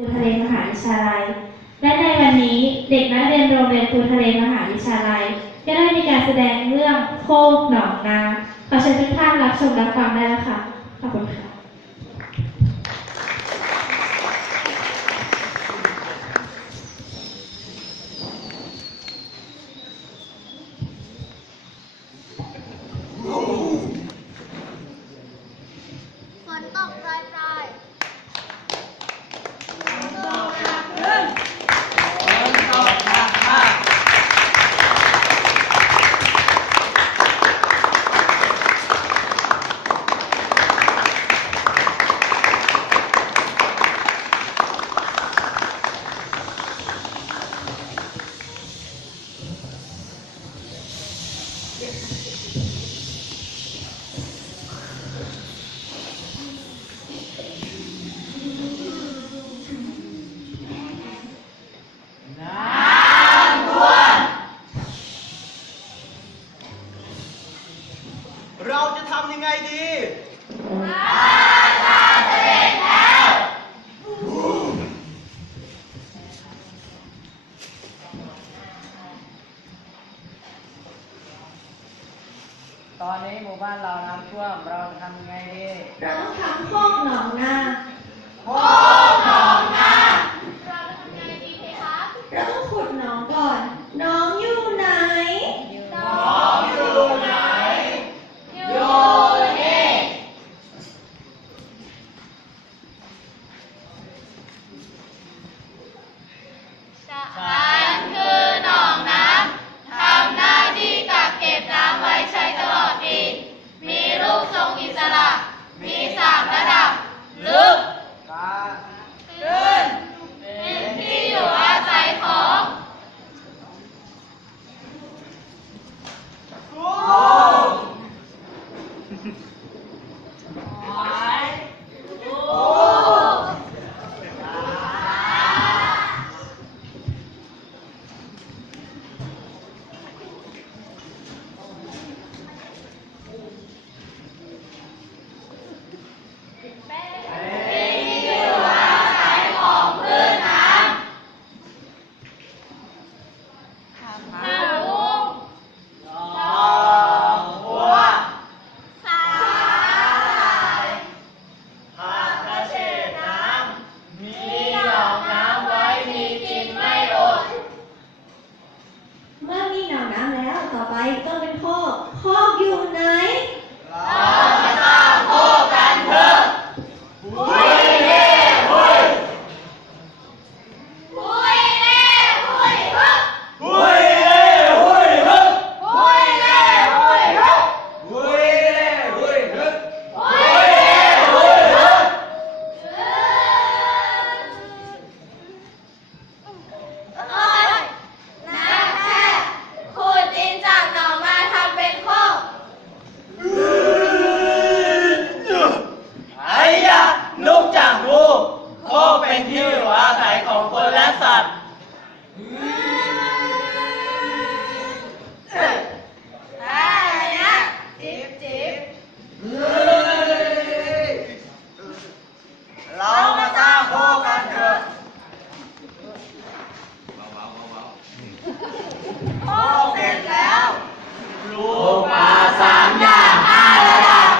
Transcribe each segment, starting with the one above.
ภูทะเลมหาวิชาลัย และในวันนี้เด็กนักเรียนโรงเรียนภูทะเลมหาวิชาลัยก็ได้มีการแสดงเรื่องโคกหนองนาขอเชิญทุกท่านรับชมรับฟังได้แล้วค่ะ ขอบคุณค่ะ ตอนนี้หมู่บ้านเราน้ำท่วมเราทำไงดีเหนองขัพอกหนองนา สัตว์เรามาสร้างโคกันเถอะโคสร็จ้วลูาสาอยห้าดับ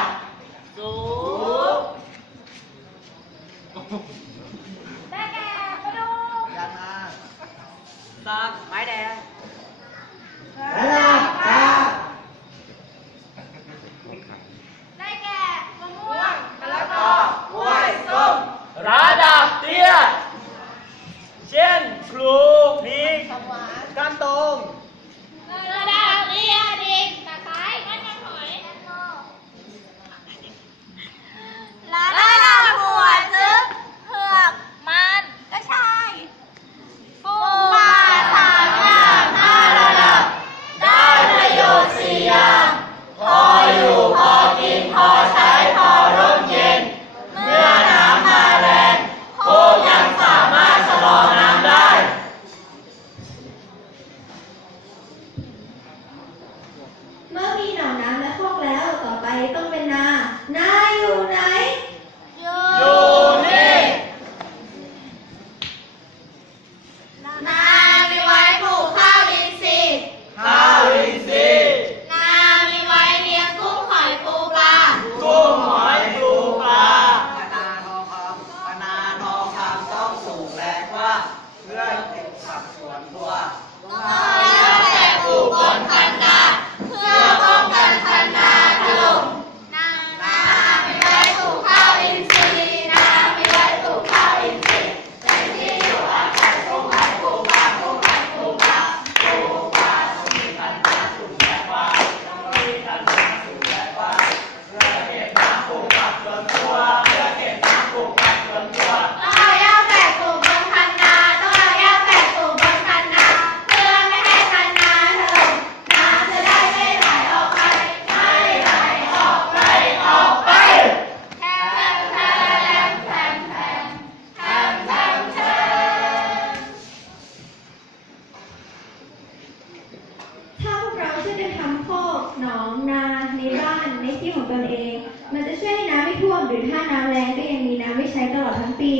ดทั้งปี